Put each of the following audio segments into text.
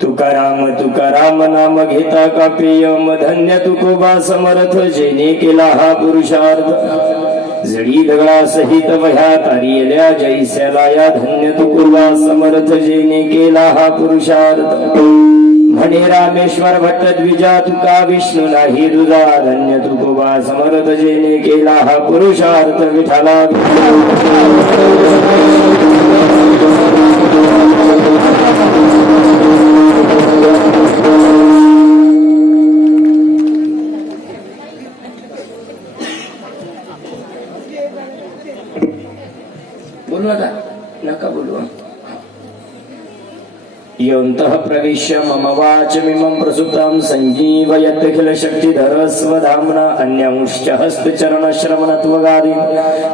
तुकाराम तुकाराम नाम घेता का प्रियम धन्य तुकोबा समर्थ जेने केला हा पुरुषार्थ जडी दगडा सहित वह्या तारियल्या जैस्याला या धन्य तुकोबा समर्थ जेने केला हा पुरुषार्थ म्हणे रामेश्वर भट्ट द्विजा तुका विष्णू नाही दुजा धन्य तुकोबा समर्थ जेने केला हा पुरुषार्थ विठाला बोलू आता नका बोलू योऽन्तः प्रविश्य मम वाचमिमं प्रसुप्तं सञ्जीवयत्यखिल शक्तिधर स्वधाम्ना अन्यांश्च हस्तचरणश्रवणत्वगादि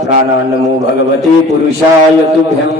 प्राणान् नमो भगवते पुरुषाय तुभ्यं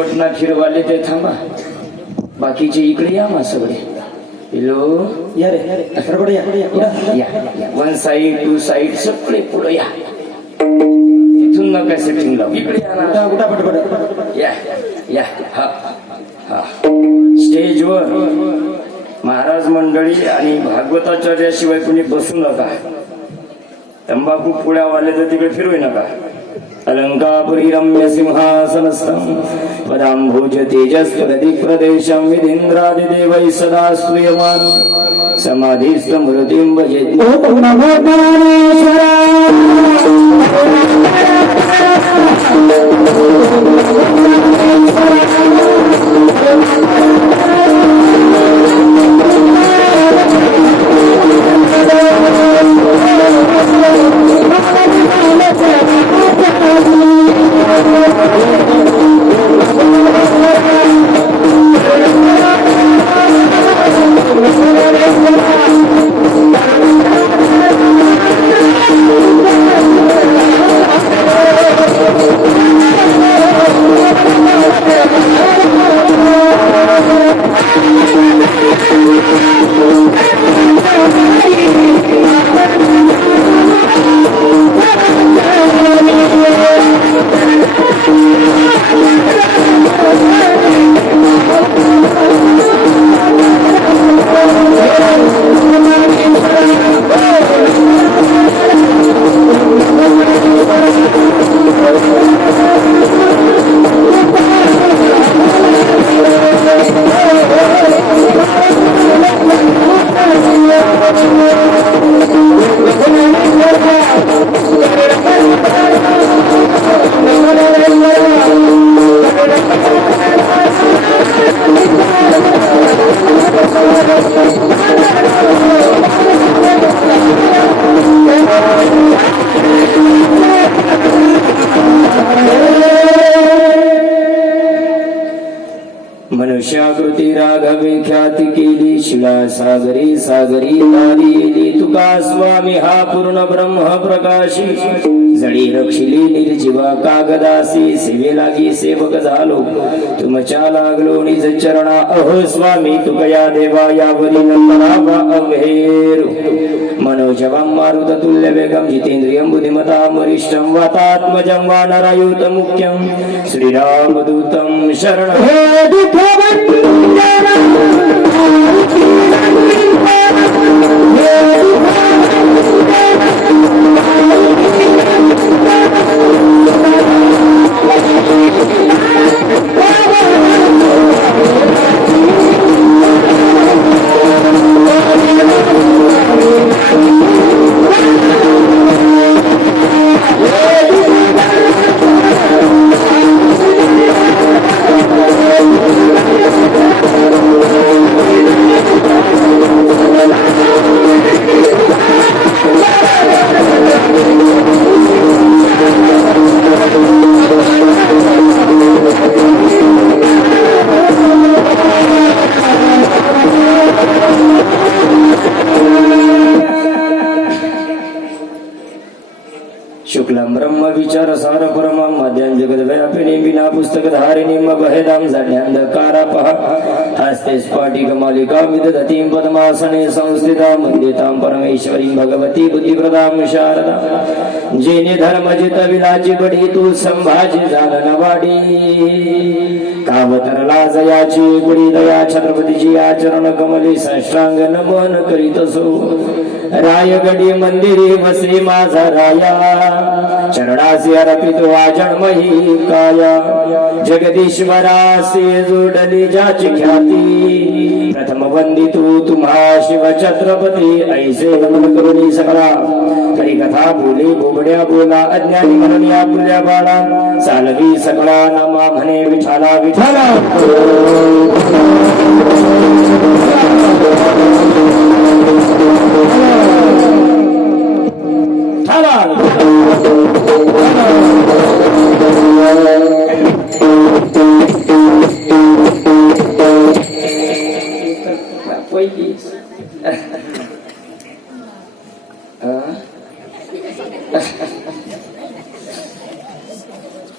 बटना फिरवाले ते थांबा, बाकीचे इकडे या मा सगळे. हॅलो या रे बरोबर या. वन साइड टू साइड सगळे पुढे या. इथून नका सेटिंग लावू, इकडे या ना. उठा पटपट या या. हा हा. स्टेजवर महाराज मंडळी आणि भागवताचार्याशिवाय कुणी बसू नका. तंबाखू पुण्यावाले तर तिकडे फिरवू नका. अलंकापुरी रम्य सिंहासनस्थं पदांभोज तेजस्वदी प्रदेशं विधींद्रादिदेवैः सदा स्तूयमानं समाधिस्थ मूर्तिं भजेत्. नमो मनुष्याकृती राघवे ख्याती केली शिला सागरी सागरी तारी तुका स्वामी हा पूर्ण ब्रह्म प्रकाशी जडी रक्षिली निर्जीवा कागदासी सेवे लागी सेवक झालो तुमच्या लागलो निज चरणा अहो स्वामी तुकया देवा यावरी नंदनावा अभेरू मनोजवं मारुत तुल्य वेगं जितेंद्रियं बुद्धिमतां वरिष्ठं वातात्मजं वानरायुत मुख्यं श्रीरामदूतं शरणं शुक्लम ब्रह्म विचार सार परमं मध्यं जगद्व्यापिनी विना पुस्तक धारिणी मभेदां जड्यांधकारापः हस्ते स्फटिक मालिका विदधतीं पद्मासने संस्थिता वन्दितां परमेश्वरीं भगवती बुद्धिप्रदां शारदा जेने धर्म जित विलाची बढी तू संभाजी झालं वाडी कावतरला जयाची गुडी दया छत्रपतीची आचरण कमली संष्टांग नमन करीत असो रायगडी मंदिरी वसे माझा राया चरणासी अर्पितो आजन्मही काया जगदीश्वरासी जोडली ज्याची ख्याती प्रथम वंदितू तुम्हा शिव छत्रपती ऐसे नमन करुणी सकला खरी कथा बोली बोबड्या बोला अज्ञानी म्हणून या आपल्या बाळा चालवी सकळा नामा म्हणे विठाला विठाला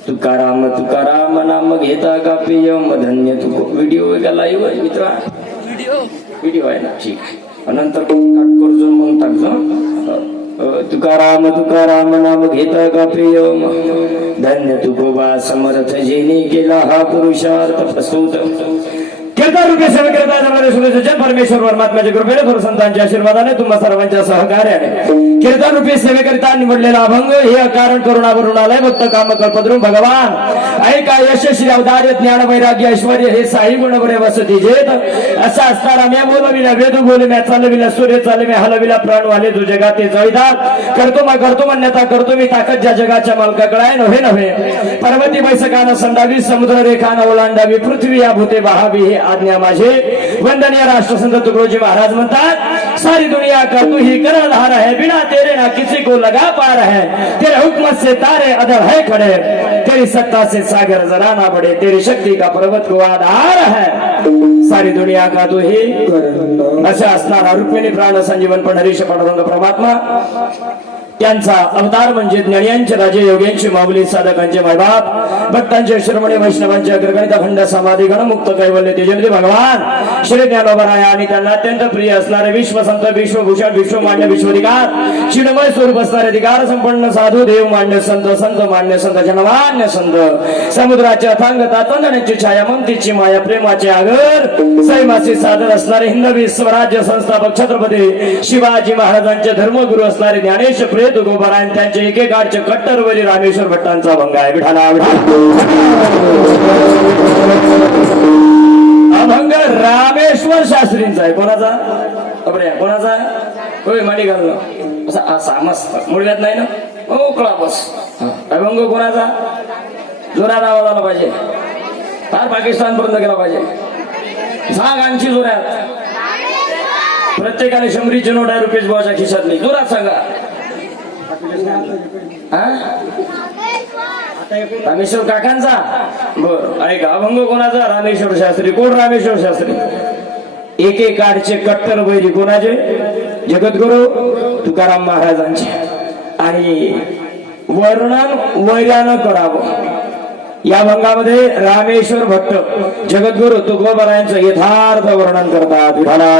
तू तुकाराम नाम घेता का प्रियम धन्य तुको. व्हिडिओ आहे का लाईव्ह आहे मित्रा? व्हिडिओ आहे ना, ठीक आहे. नंतर कट करजो मग टाकजो. तुकाराम नाम घेता का प्रियम धन्य तुकोबा समर्थ जेने केला हा पुरुषार्थ प्रस्तुत. कीर्तन रूपी सेवा करता परमेश्वर परमात्म्याच्या कृपेने थोर संतांच्या आशीर्वादाने तुम्हा सर्वांच्या सहकार्याने कीर्तन रूपी सेवेकरिता निवडलेला अभंग हे कारण करुणालय भक्त काम कल्पद्रुम भगवान ऐका यशस्वी अवतार्य ज्ञान वैराग्य ऐश्वर्य हे साई गुण बरे वसती जेत असा असताना म्या बोलविला वेद बोलम्या चालविला सूर्य चालविला हलविला प्राण वाले जो जगाते जळीदार करतो मान्यता करतो मी ताकद ज्या जगाच्या मालकाकडे आहे नव्हे पर्वती बैसकानं संडावी समुद्र रेखानं ओलांडावी पृथ्वी या भूते बहावी हे आज्ञा माझे वंदनीय राष्ट्रसंत तुकडोजी महाराज म्हणतात सारी दुनिया का तू ही कर्णधार है बिना तेरे ना किसी को लगा पार है तेरे हुक्म से तारे अदर है खड़े तेरी सत्ता से सागर जरा ना बढ़े तेरी शक्ति का पर्वत को आधार है सारी दुनिया का तू ही असे असणारा रुक्मिणी प्राण संजीवन पंढरीश पांडुरंग परमात्मा त्यांचा अवतार म्हणजे ज्ञानियांचे राजे योग्यांचे माऊली साधकांचे मायबाप भक्तांचे श्रमणे वैष्णवांचे अग्रगणित अखंड समाधी गणमुक्त कैवल्य तेजस्वी भगवान श्री ज्ञानोबराय आणि त्यांना अत्यंत प्रिय असणारे विश्वसंत विश्वभूषण विश्वमान्य विश्वधिकार चिन्मय स्वरूप असणारे अधिकार संपन्न साधू देव मान्य संत मान्य संत जनमान्य संत समुद्राचे अथांग तातंदण्याची छाया ममतेची माया प्रेमाचे आगर सैमासी सादर असणारे हिंदवी स्वराज्य संस्थापक छत्रपती शिवाजी महाराजांचे धर्मगुरु असणारे ज्ञानेश प्रिय तुकोबाराय त्यांचे एकेकाळचे कट्टरवरी रामेश्वर भट्टांचा भंग आहे. विठाला अभंग रामेश्वर शास्त्रींचा आहे. कोणाचा? कोणाचा? होय माडी घालणं असा असा मस्त मुळव्यात नाही ना मोकळा बस. अभंग कोणाचा? जोरात आवाज आला पाहिजे, फार पाकिस्तान पर्यंत गेला पाहिजे. सांगांची जोरात प्रत्येकाने 100ची नोट आहे रुपये बुवाच्या खिशातली. जोरात सांगा. रामेश्वर काकांचा बर ऐका. अभंग कोणाचा? रामेश्वर शास्त्री. कोण रामेश्वर शास्त्री? एकेकाळचे कट्टर वैरी कोणाचे? जगद्गुरु तुकाराम महाराजांचे. आणि वर्णन वैर्यानं करावं. या भंगामध्ये रामेश्वर भट्ट जगद्गुरु तुकोबारायांचं यथार्थ वर्णन करतात. विठाला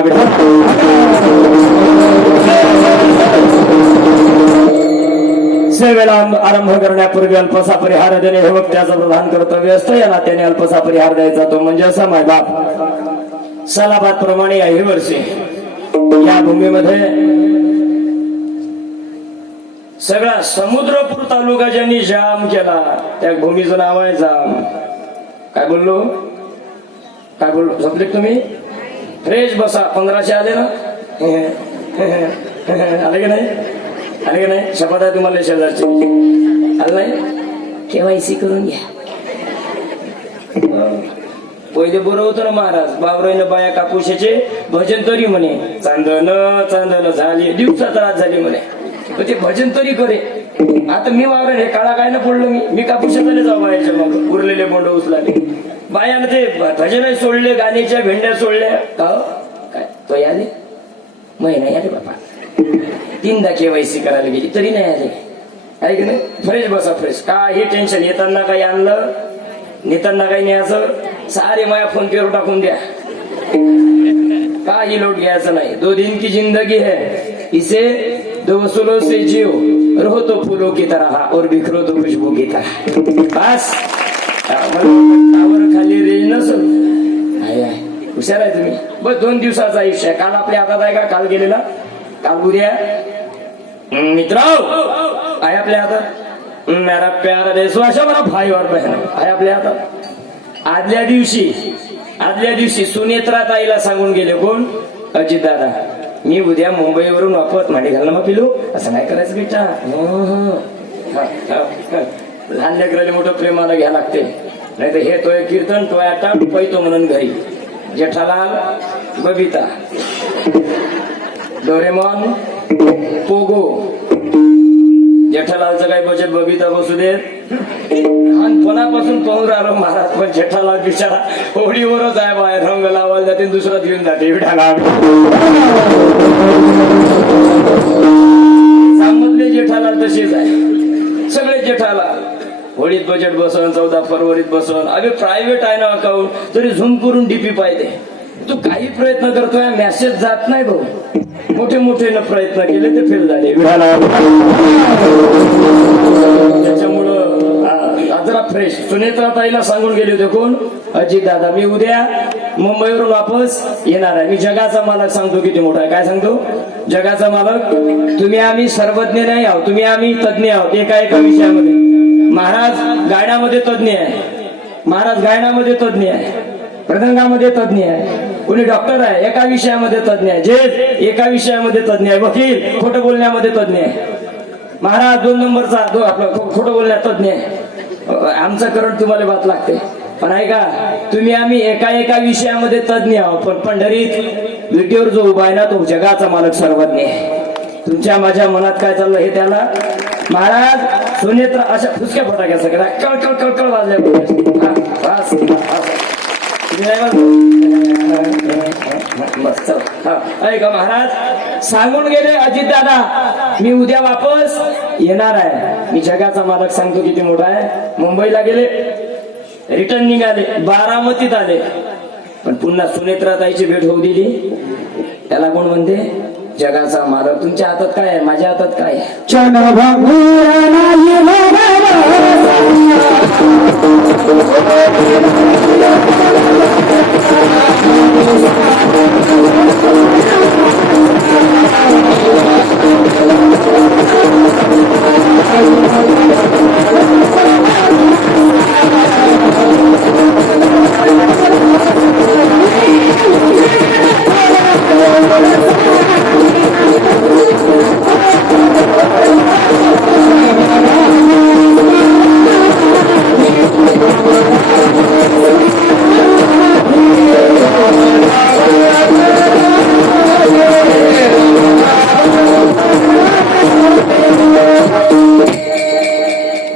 सेवेला आरंभ करण्यापूर्वी अल्पसा परिहार देणे हे वक्त्याचं प्रधान कर्तव्य असतं. या नात्याने अल्पसा परिहार द्यायचा तो म्हणजे असा मायबाप सलाबाद प्रमाणे याही वर्षी या भूमीमध्ये सगळा समुद्रपूर तालुका ज्यांनी जाम केला त्या भूमीचं नाव आहे जाम. काय बोललो झोपले तुम्ही? फ्रेश बसा. 1500 आले ना? आले की नाही? शपथ आहे तुम्हाला शेजारची? आलं नाही? केवायसी करून घ्या. पहिले बरं होतं ना महाराज बाबराईनं बाया कापूशाचे भजन तरी म्हणे चांदन झाली दिवसात रात झाली म्हणे. ते भजन तरी करे. आता मी वावरण हे काळा काय ना पडलो मी कापूशाला जाऊ बायाच्या मग उरलेले बोंड उचलाले. बायानं ते भजन सोडले, गाण्याच्या भेंड्या सोडल्या. काय तो आले महिना आले बापा. 3दा केवायसी करायला गेली तरी नाही आले. आहे की नाही? फ्रेश बसा फ्रेश. काही टेन्शन. येताना काही आणलं नेताना काही न्यायचं सारे माया फोन पेवर टाकून द्या. काही लोट घ्यायचं नाही. 2 दिन की जिंदगी है इसे 2 वसूलों से जियो रहो तो फूलों की तरह और बिखरो तो खुशबू की तरह. बस खाली रेंज नसल. हुशार आहे तुम्ही. बस 2 दिवसाचं आयुष्य. काल आपल्या हातात आहे का? काल गेलेला काल उद्या मित्र आहे आपल्या हातात. मेरा प्यारा देशवासी मला भाई और बहन आहे आपल्या हातात. आदल्या दिवशी सुनेत्रा ताईला सांगून गेले. कोण? अजित दादा मी उद्या मुंबईवरून वापस मांडी घालणं मग पिलो. असं नाही करायचं बेटा. लहान लेकराला मोठं प्रेमाला घ्या लागते. नाही तर हे तोय कीर्तन टोयाटा पैतो म्हणून घरी. Jethalal Babita Doraemon Pogo. जेठालालचं काही बजेट बबिता बसू देत. लहानपणापासून पाहून राहिलो महाराज. पण जेठालाल बिचारा होडीवरच आहे बाहेर. रंग लावायला जाते दुसराच घेऊन जाते. सांगमधले जेठालाल तसेच आहे. सगळे जेठालाल होळीत बजेट बसन 14 फरवरीत बसन. अबे प्रायव्हेट आहे ना अकाउंट तरी झूम करून डीपी पाहिजे. तू काही प्रयत्न करतोय मेसेज जात नाही भाऊ. मोठे मोठे प्रयत्न केले ते फेल झाले. त्याच्यामुळं जरा फ्रेश सुनेत्रा ताईला सांगून गेले होते. कोण? अजित दादा. मी उद्या मुंबईवरून वापस येणार आहे. मी जगाचा मालक सांगतो किती मोठा आहे. काय सांगतो? जगाचा मालक. तुम्ही आम्ही सर्वज्ञ नाही आहोत, तुम्ही आम्ही तज्ञ आहोत एका एका विषयामध्ये. महाराज गायनामध्ये तज्ञ आहे, महाराज गायनामध्ये तज्ञ आहे, प्रसंगामध्ये तज्ञ आहे, कोणी डॉक्टर आहे एका विषयामध्ये तज्ञ आहे, जे एका विषयामध्ये तज्ञ आहे, वकील खोटं बोलण्यामध्ये तज्ञ आहे. महाराज 2 नंबरचा आपलं खोटं बोलण्यात तज्ञ आहे. आमचं करंट तुम्हाला बात लागते. पण ऐका, तुम्ही आम्ही एका एका विषयामध्ये तज्ञ आहोत, पण पंढरीत विटीवर जो उभा आहे ना तो जगाचा मालक सर्वज्ञ आहे. तुमच्या माझ्या मनात काय चाललं हे त्याला. महाराज सुनेत्रा अशा फुसक्या फटाक्या सगळ्या कळकळ कळकळ वाजल्या. मस्त. ऐका महाराज सांगून गेले अजित दादा मी उद्या वापस येणार आहे. मी जगाचा मालक सांगतो किती मोठा आहे. मुंबईला गेले, रिटर्न निघाले, बारामतीत आले, पण पुन्हा सुनेत्रा ताईची भेट होऊ दिली. त्याला कोण म्हणते? जगाचा मालक. तुमच्या हातात काय आहे? माझ्या हातात काय आहे?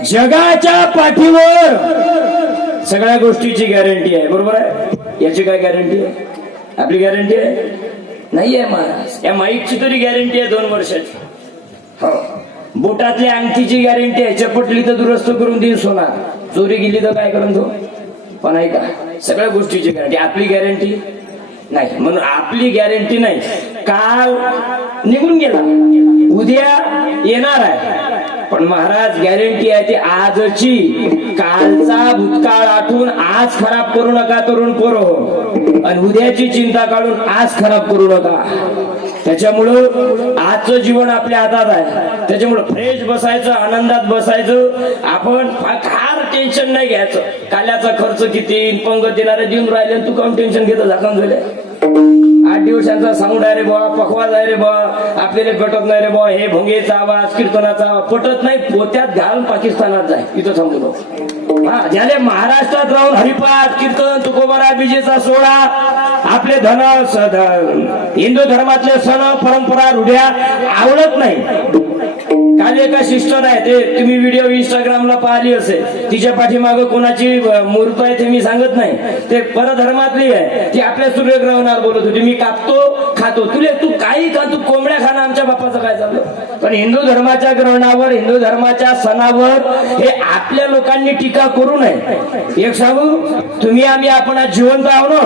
जगाच्या पाठीवर सगळ्या गोष्टीची गॅरंटी आहे. बरोबर आहे? याची काय गॅरंटी आहे? आपली गॅरंटी आहे नाहीये महाराज. या माईकची तरी गॅरंटी आहे 2 वर्षाची. हो. बोटातल्या अंगठीची गॅरंटी आहे. चपटली तर दुरुस्त करून देईल सोना, चोरी गेली तर काय करून तो. पण ऐका, सगळ्या गोष्टीची गॅरंटी. आपली गॅरंटी नाही. म्हणून आपली गॅरंटी नाही. काल निघून गेला, उद्या येणार आहे, पण महाराज गॅरंटी आहे ती आजची. कालचा भूतकाळ आठवून आज खराब करू नका तरुण पोरं, आणि उद्याची चिंता काढून आज खराब करू नका. त्याच्यामुळं आजचं जीवन आपल्या हातात आहे. त्याच्यामुळं फ्रेश बसायचं, आनंदात बसायचं. आपण फार टेन्शन नाही घ्यायचं. काल्याचा खर्च किती, पंगत देणारे देऊन राहिले, तू काऊन टेन्शन घेतो? झाकण झाले 8 दिवसांचा साऊंड आहे रे बा, पखवाज आहे रे बा, आपल्याला पटत नाही रे बा, हे भोंगेचा आवाज, कीर्तनाचा आवाज पटत नाही, पोत्यात घालून पाकिस्तानात जाय. इथं थांबतो. हा, ज्याने महाराष्ट्रात राहून हरिपाठ, कीर्तन, तुकोबारा, बीजेचा सोहळा, आपले धन हिंदू धर्मातले सण परंपरा रूढ्या आवडत नाही. काल एका सिस्टर आहे, ते तुम्ही व्हिडिओ इंस्टाग्रामला पाहिली असेल, तिच्या पाठीमाग कोणाची मूर्त आहे ते मी सांगत नाही, ते परधर्मातली आहे. ती आपल्या सूर्यग्रहणावर बोलत होती, मी कापतो खातो. तू काही खा, तू कोंबड्या खाणं आमच्या बापाचं काय चाललं. पण हिंदू धर्माच्या ग्रहणावर, हिंदू धर्माच्या सणावर हे आपल्या लोकांनी टीका करू नये. एक सांगू, तुम्ही आम्ही आपण आज जिवंत आहो ना.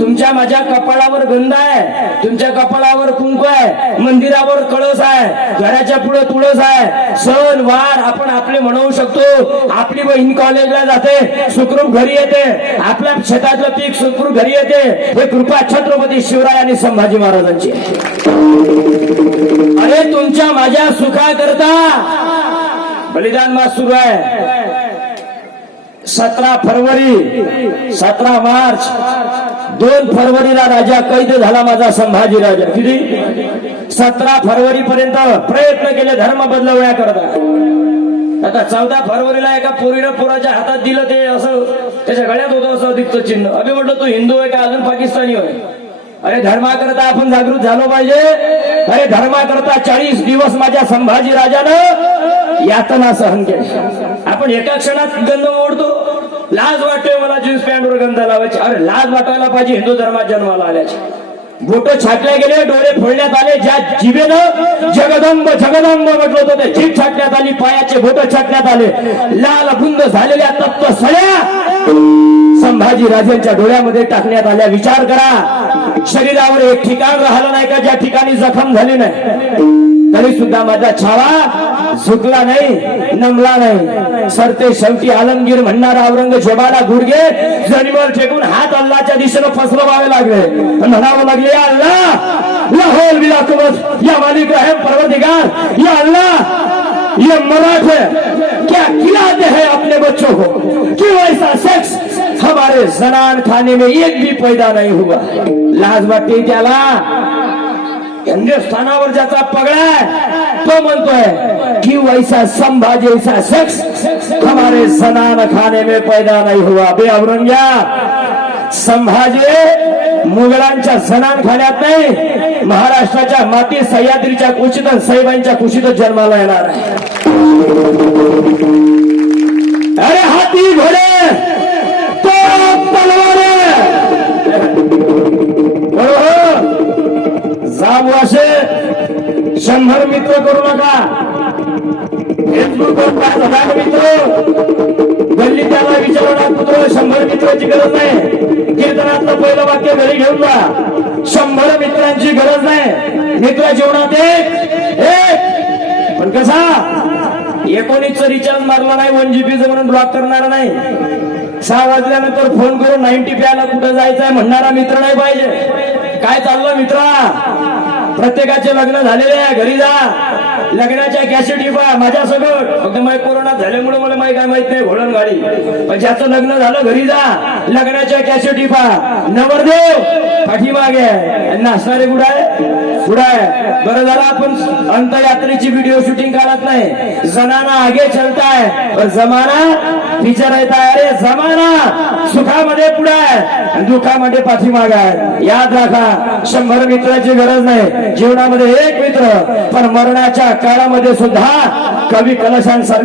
तुमच्या माझ्या कपाळावर गंध आहे, तुमच्या कपाळावर कुंकू आहे, मंदिरावर कळस आहे, घराच्या पुढे तुळस आहे. सण वार आपण आपले म्हणवू शकतो. आपली बहीण कॉलेजला जाते, सुखरूप घरी येते, आपल्या शेतातलं पीक सुखरूप घरी येते. हे कृपा छत्रपती शिवराय आणि संभाजी महाराजांची. अरे तुमच्या माझ्या सुखा करता बलिदान मास सुरू आहे. 17 फरवरी, 17 मार्च, 2 फरवरीला राजा कैद झाला माझा संभाजी राजा. किती? 17 फरवरी पर्यंत प्रयत्न केले धर्म बदलवण्याकरता. आता 14 फरवरीला एका पोरीनं पोराच्या हातात दिलं, ते असं त्याच्या गळ्यात होतं असं दीप्त चिन्ह. अभि म्हटलं तू हिंदू आहे का अजून पाकिस्तानी होय? अरे धर्माकरता आपण जागृत झालो पाहिजे. अरे धर्माकरता 40 दिवस माझ्या संभाजी राजानं यातना सहन केली. आपण एका क्षणात गंध ओढतो. लाज वाटते मला जीन्स पॅन्टवर गंध लावायची. अरे लाज वाटायला पाहिजे हिंदू धर्मात जन्माला आल्याची. बोट छाटले गेले, डोळे फोडण्यात आले, ज्या जिभेनं जगदंब जगदंब म्हटलं होतं ते जीभ छाटण्यात आली, पायाचे बोट छाटण्यात आले, लाल बुंद झालेल्या तप्त सळ्या संभाजी राजांच्या डोळ्यामध्ये टाकण्यात आल्या. विचार करा, शरीरावर एक ठिकाण राहिलं नाही का ज्या ठिकाणी जखम झाली नाही, तरी सुद्धा माझा छावा झुकला नाही, नमला नाही. सरते शेवटी आलमगीर म्हणणारा औरंगजेबाला गुडघे जमिनीवर टेकून हात अल्लाच्या दिशेनं पसरवावे लागले, म्हणावं लागले, या अल्लाह लाहोल बिला कुवत या मालिक रहम परवरदिगार, या अल्लाह ये मराठे क्या खिलाते हैं अपने बच्चों को, क्यों ऐसा सेक्स हमारे जनान खाने में एक भी पैदा नहीं हुआ. लाज वाटते त्याला. हिंदुस्थानावर ज्याचा पगडा आहे तो म्हणतोय की वैसा संभाजी ऐसा सेक्स हमारे जनान खाने में पैदा नहीं हुआ. बे औरंग्या, संभाजी मुघलांच्या जनान खाण्यात नाही, महाराष्ट्राच्या माती सह्याद्रीच्या कुशीत साहेबांच्या कुशीतच जन्माला येणार आहे. अरे हाती घोडे तो तलवारे जाऊ असे 100 मित्र करू नका. फेसबुकवर 5,000 मित्र, गल्ली त्याला विचारणार पुत्र 100 मित्राची गरज नाही. कीर्तनातलं पहिलं वाक्य घरी घेऊन जा. 100 मित्रांची गरज नाही. मित्र जीवनात एक पण कसा 19चं रिचार्ज मारला नाही 1 GB म्हणून ब्लॉक करणारा नाही. 6 वाजल्यानंतर फोन करून 90 प्यायला कुठं जायचंय म्हणणारा मित्र नाही पाहिजे. काय चाललं मित्रा, प्रत्येकाचे लग्न झालेले आहे, घरी जा. लग्नाच्या कॅसेटी पहा माझ्या सगळं. फक्त मला कोरोना झाल्यामुळे मला माहिती काय माहित नाही घोडण गाडी, पण ज्याचं लग्न झालं घरी जा, लग्नाच्या कॅसेटी पहा. नवरदेव पाठीमागे नाचणारे कुठं आहे, पुढं आहे. बरं झालं आपण अंतयात्रेची व्हिडिओ शूटिंग काढत नाही. जनाना आगे चलता है और जमाना पीछे रहता है. अरे जमाना सुखामध्ये पुढे आहे आणि दुःखामध्ये पाठीमाग आहे. याद राखा, 100 मित्राची गरज नाही. जीवनामध्ये एक मित्र, पण मरणाच्या काळामध्ये सुद्धा कवी कलशांसारखं